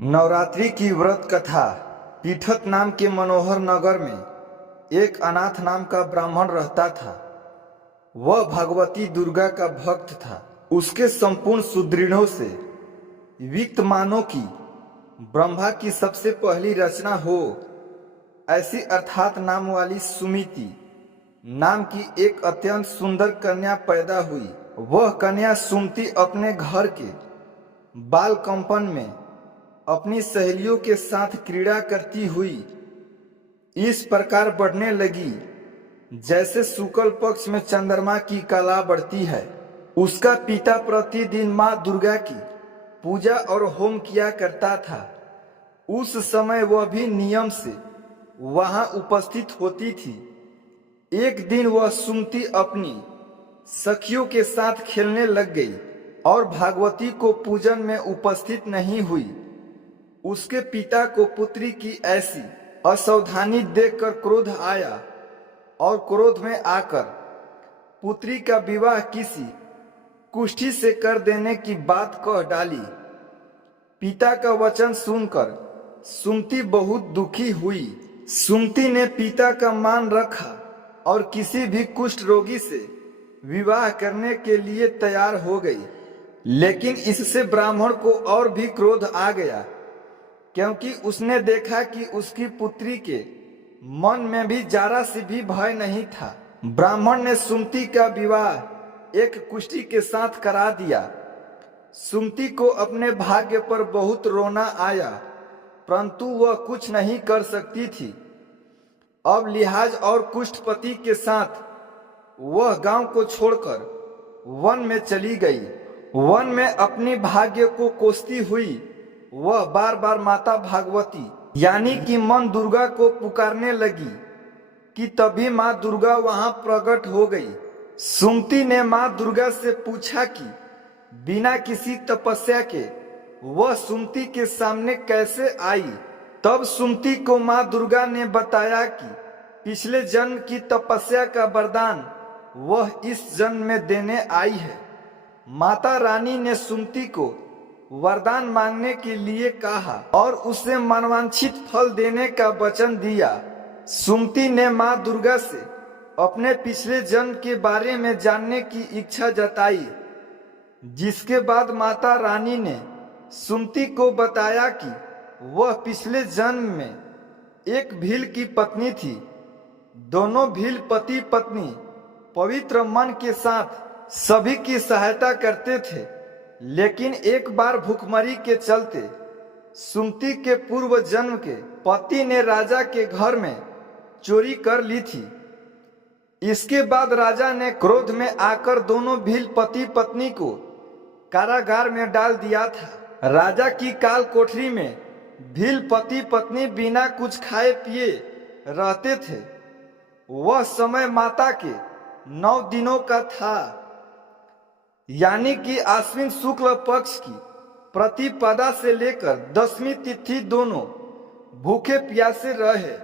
नवरात्रि की व्रत कथा। पीठत नाम के मनोहर नगर में एक अनाथ नाम का ब्राह्मण रहता था। वह भगवती दुर्गा का भक्त था। उसके संपूर्ण सुदृढ़ों से युक्त मानो की ब्रह्मा की सबसे पहली रचना हो ऐसी अर्थात नाम वाली सुमिति नाम की एक अत्यंत सुंदर कन्या पैदा हुई। वह कन्या सुमति अपने घर के बाल कंपन में अपनी सहेलियों के साथ क्रीड़ा करती हुई इस प्रकार बढ़ने लगी जैसे शुक्ल पक्ष में चंद्रमा की कला बढ़ती है। उसका पिता प्रतिदिन माँ दुर्गा की पूजा और होम किया करता था। उस समय वह भी नियम से वहां उपस्थित होती थी। एक दिन वह सुमति अपनी सखियों के साथ खेलने लग गई और भागवती को पूजन में उपस्थित नहीं हुई। उसके पिता को पुत्री की ऐसी असावधानी देखकर क्रोध आया और क्रोध में आकर पुत्री का विवाह किसी कुष्ठी से कर देने की बात कह डाली। पिता का वचन सुनकर सुमति बहुत दुखी हुई। सुमति ने पिता का मान रखा और किसी भी कुष्ठ रोगी से विवाह करने के लिए तैयार हो गई। लेकिन इससे ब्राह्मण को और भी क्रोध आ गया, क्योंकि उसने देखा कि उसकी पुत्री के मन में भी जरा सी भी भय नहीं था। ब्राह्मण ने सुमति का विवाह एक कुष्ठी के साथ करा दिया। सुमति को अपने भाग्य पर बहुत रोना आया, परंतु वह कुछ नहीं कर सकती थी। अब लिहाज और कुष्ठपति के साथ वह गांव को छोड़कर वन में चली गई। वन में अपनी भाग्य को कोसती हुई वह बार बार माता भागवती यानी कि मां दुर्गा को पुकारने लगी कि तभी मां दुर्गा वहां प्रकट हो गई। सुमति ने मां दुर्गा से पूछा कि बिना किसी तपस्या के वह सुमति के सामने कैसे आई। तब सुमति को मां दुर्गा ने बताया कि पिछले जन्म की तपस्या का वरदान वह इस जन्म में देने आई है। माता रानी ने सुमति को वरदान मांगने के लिए कहा और उसे मनवांछित फल देने का वचन दिया। सुमति ने मां दुर्गा से अपने पिछले जन्म के बारे में जानने की इच्छा जताई, जिसके बाद माता रानी ने सुमति को बताया कि वह पिछले जन्म में एक भील की पत्नी थी। दोनों भील पति पत्नी पवित्र मन के साथ सभी की सहायता करते थे, लेकिन एक बार भूखमरी के चलते सुमति के पूर्व जन्म के पति ने राजा के घर में चोरी कर ली थी। इसके बाद राजा ने क्रोध में आकर दोनों भील पति पत्नी को कारागार में डाल दिया था। राजा की काल कोठरी में भील पति पत्नी बिना कुछ खाए पिए रहते थे। वह समय माता के 9 दिनों का था, यानी कि आश्विन शुक्ल पक्ष की प्रतिपदा से लेकर 10वीं तिथि दोनों भूखे प्यासे रहे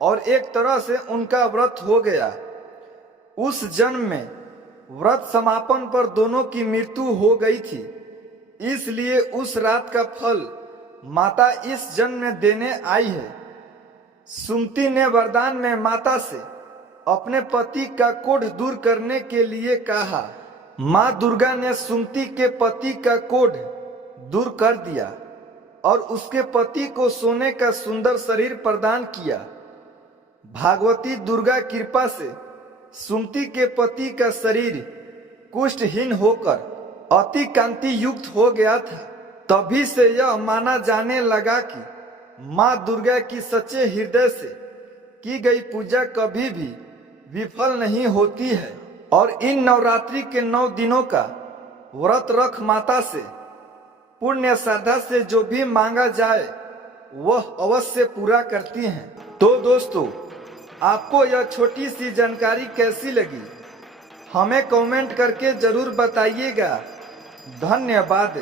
और एक तरह से उनका व्रत हो गया। उस जन्म में व्रत समापन पर दोनों की मृत्यु हो गई थी, इसलिए उस रात का फल माता इस जन्म में देने आई है। सुमति ने वरदान में माता से अपने पति का कोढ़ दूर करने के लिए कहा। मां दुर्गा ने सुमति के पति का कोढ़ दूर कर दिया और उसके पति को सोने का सुंदर शरीर प्रदान किया। भागवती दुर्गा कृपा से सुमति के पति का शरीर कुष्ठहीन होकर अति कांति युक्त हो गया था। तभी से यह माना जाने लगा कि मां दुर्गा की सच्चे हृदय से की गई पूजा कभी भी विफल नहीं होती है। और इन नवरात्रि के 9 दिनों का व्रत रख माता से पुण्य श्रद्धा से जो भी मांगा जाए वह अवश्य पूरा करती हैं। तो दोस्तों, आपको यह छोटी सी जानकारी कैसी लगी हमें कमेंट करके जरूर बताइएगा। धन्यवाद।